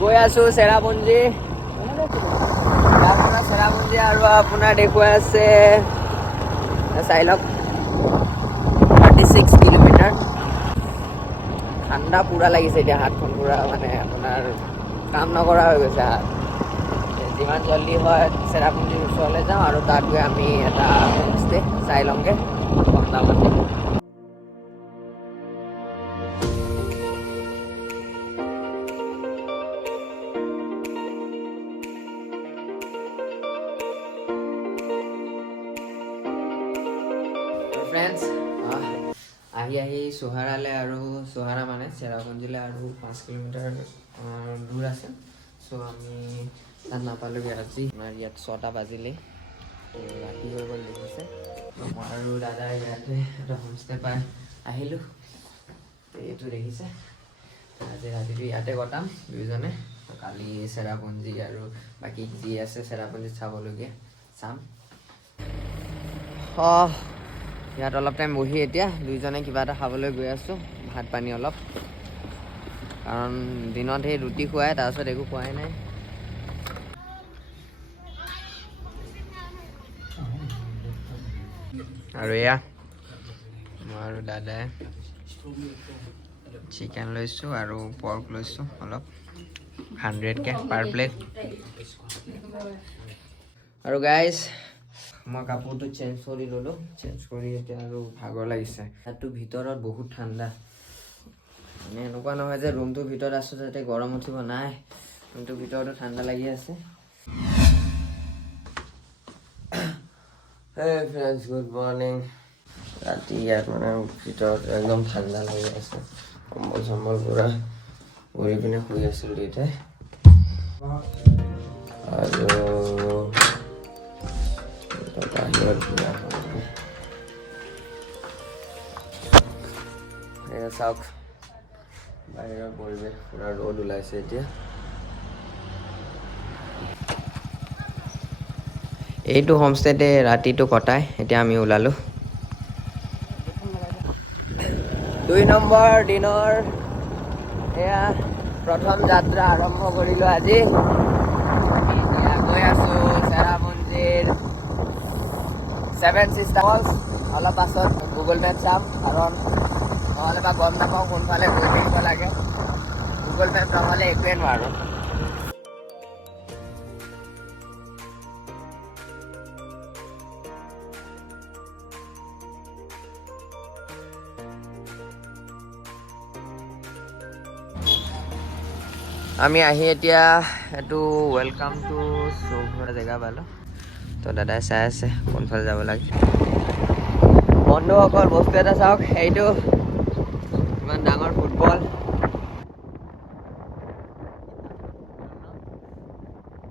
গৈ আছোঁ চেৰাপুঞ্জী। চেৰাপুঞ্জী আৰু আপোনাৰ দেখুৱাই আছে চাই লওক 36 কিলোমিটাৰ। ঠাণ্ডা পূৰা লাগিছে এতিয়া, হাতখন পূৰা মানে আপোনাৰ কাম নকৰা হৈ গৈছে হাত। যিমান জল্দি হয় চেৰাপুঞ্জীৰ ওচৰলৈ যাওঁ আৰু তাত গৈ আমি এটা হোমষ্টে চাই লওঁগৈ কম দামতে। ফ্ৰেণ্ডছ আহি চোহাৰালৈ আৰু চোহাৰা মানে চেৰাপুঞ্জীলৈ আৰু 5 কিলোমিটাৰ দূৰ আছে। চ' আমি তাত নাপালোঁগৈ আজি। আমাৰ ইয়াত 6টা বাজিলেই, ৰাতি হৈ গ'ল দেখিছে। মই আৰু দাদা ইয়াতে এটা হোমষ্টে পাই আহিলোঁ। এইটো দেখিছে, আজি ৰাতিটো ইয়াতে কটাম দুয়োজনে। কালি চেৰাপুঞ্জী আৰু বাকী যি আছে চেৰাপুঞ্জীত চাবলগীয়া চাম। ইয়াত অলপ টাইম বহি এতিয়া দুইজনে কিবা এটা খাবলৈ গৈ আছোঁ, ভাত পানী অলপ। কাৰণ দিনত সেই ৰুটি খুৱাই, তাৰপিছত একো খোৱাই নাই। আৰু এয়া মই আৰু দাদাই চিকেন লৈছোঁ আৰু পৰ্ক লৈছোঁ অলপ, 100কে পাৰ প্লেট। আৰু গাইজ মই কাপোৰটো চেঞ্জ কৰি ল'লোঁ, চেঞ্জ কৰি এতিয়া আৰু ভাগৰ লাগিছে। ইয়াততো ভিতৰত বহুত ঠাণ্ডা, মানে এনেকুৱা নহয় যে ৰুমটোৰ ভিতৰত আছোঁ যাতে গৰম উঠিব, নাই ৰুমটোৰ ভিতৰতো ঠাণ্ডা লাগি আছে। Hey friends, good morning. ৰাতি ইয়াত মানে ভিতৰত একদম ঠাণ্ডা লাগি আছে, কম্বল চম্বল পূৰা ঘূৰি পিনে শুই আছিলোঁ দুয়োটাই। আৰু এয়া চাওক বাহিৰৰ পৰিৱেশ, পূৰা ৰ'দ ওলাইছে এতিয়া। এইটো হোমষ্টেতে ৰাতিটো কটাই, এতিয়া আমি ওলালোঁ। 2 নম্বৰ দিনৰ এয়া প্ৰথম যাত্ৰা আৰম্ভ কৰিলোঁ আজি। এতিয়া গৈ আছোঁ চেৰাপুঞ্জীৰ 7 Sisters Falls। অলপ পাছত গুগল মেপ চাম, কাৰণ নহ'লে বা গম নাপাওঁ কোনফালে গৈ থাকিব লাগে। গুগল মেপ নহ'লে একোৱে নোৱাৰোঁ। আমি আহি এতিয়া এইটো ৱেলকাম টু চৌঘৰ জেগা পালোঁ। তো দাদাই চাই আছে কোনফালে যাব লাগে। বন্ধুসকল বস্তু এটা চাওক, এইটো ইমান ডাঙৰ ফুটবল।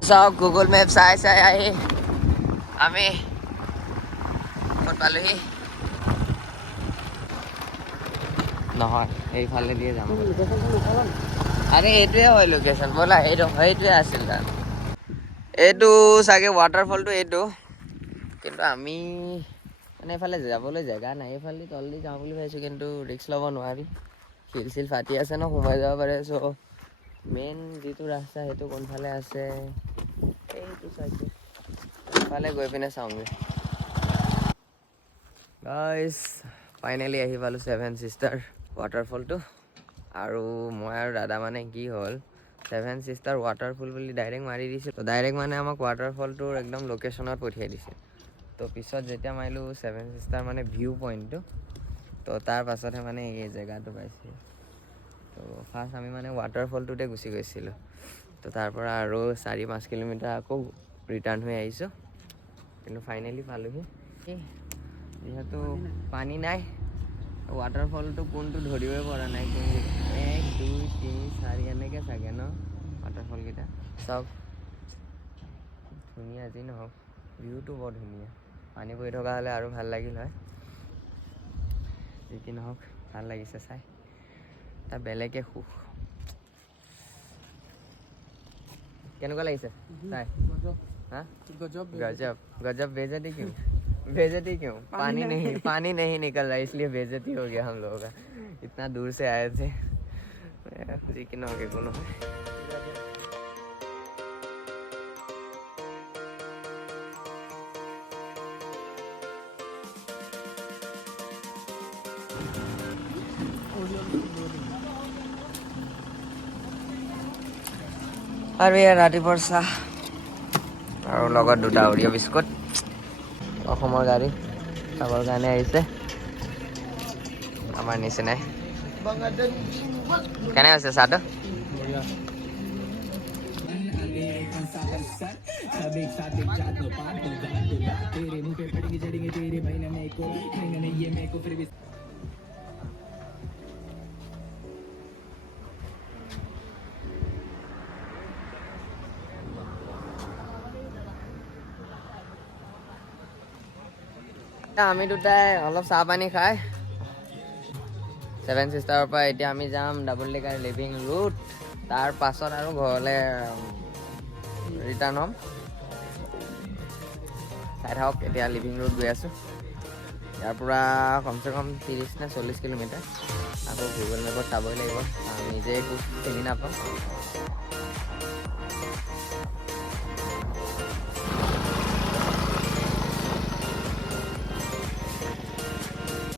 চাওক গুগল মেপ চাই আহি আমি ক'ত পালোহি। নহয় এইফালে দিয়ে যাম। আৰে এইটোৱে হয় লোকেশ্যন, ব'লা সেইটোৱে আছিল তাত। এইটো চাগে ৱাটাৰফলটো এইটো, কিন্তু আমি মানে এইফালে যাবলৈ জেগা নাই। এইফালে তলদি যাওঁ বুলি ভাবিছোঁ, কিন্তু ৰিক্স ল'ব নোৱাৰি, শিল চিল ফাটি আছে ন, সোমাই যাব পাৰে। চ' মেইন যিটো ৰাস্তা সেইটো কোনফালে আছে, এইটো চাইছোঁ, এইফালে গৈ পিনে চাওঁগৈ। গাইজ ফাইনেলি আহি পালোঁ 7 Sisters ৱাটাৰফলটো। আৰু মই আৰু দাদা মানে কি হ'ল, 7 Sisters ৱাটাৰফল বুলি ডাইৰেক্ট মাৰি দিছোঁ। তো ডাইৰেক্ট মানে আমাক ৱাটাৰফলটোৰ একদম লোকেশ্যনত পঠিয়াই দিছে। তো পিছত যেতিয়া মাৰিলোঁ 7 Sisters মানে ভিউ পইণ্টটো, তো তাৰ পাছতহে মানে এই জেগাটো পাইছোঁ। তো ফাৰ্ষ্ট আমি মানে ৱাটাৰফলটোতে গুচি গৈছিলোঁ। তো তাৰ পৰা আৰু 4-5 কিলোমিটাৰ আকৌ ৰিটাৰ্ণ হৈ আহিছোঁ, কিন্তু ফাইনেলি পালোঁহি। যিহেতু পানী নাই, ৱাটাৰফলটো কোনটো ধৰিবই পৰা নাই। 1 2 3 4 এনেকৈ চাগে ন ৱাটাৰফলকেইটা। চাওক ধুনীয়া, যি নহওক ভিউটো বৰ ধুনীয়া। পানী পৰি থকা হ'লে আৰু ভাল লাগিল হয়। যি কি নহওক ভাল লাগিছে চাই, এটা বেলেগে সুখ। কেনেকুৱা লাগিছে চাই? হা गजब गजब बेइज्जती क्यों? पानी नहीं निकल रहा, इसलिए बेइज्जती हो गया हम लोगों का। इतना दूर से आए थे। जी कि ना हो गया, আৰু এয়া ৰাতিপুৱাৰ চাহ আৰু লগত 2টা অৰিঅ' বিস্কুট। অসমৰ গাড়ী চাবৰ কাৰণে আহিছে আমাৰ নিচিনাই। কেনে হৈছে চাহটো? আমি দুটাই অলপ চাহ পানী খাই 7 ছিষ্টাৰৰ পৰা এতিয়া আমি যাম ডাবল ডেকাৰ লিভিং ৰুট। তাৰ পাছত আৰু ঘৰলৈ ৰিটাৰ্ণ হ'ম। চাই থাকক এতিয়া লিভিং ৰুট গৈ আছোঁ। ইয়াৰ পৰা কমচে কম 30 নে 40 কিলোমিটাৰ। আকৌ গুগল মেপত চাবই লাগিব, নিজে একো চিনি নাপাওঁ।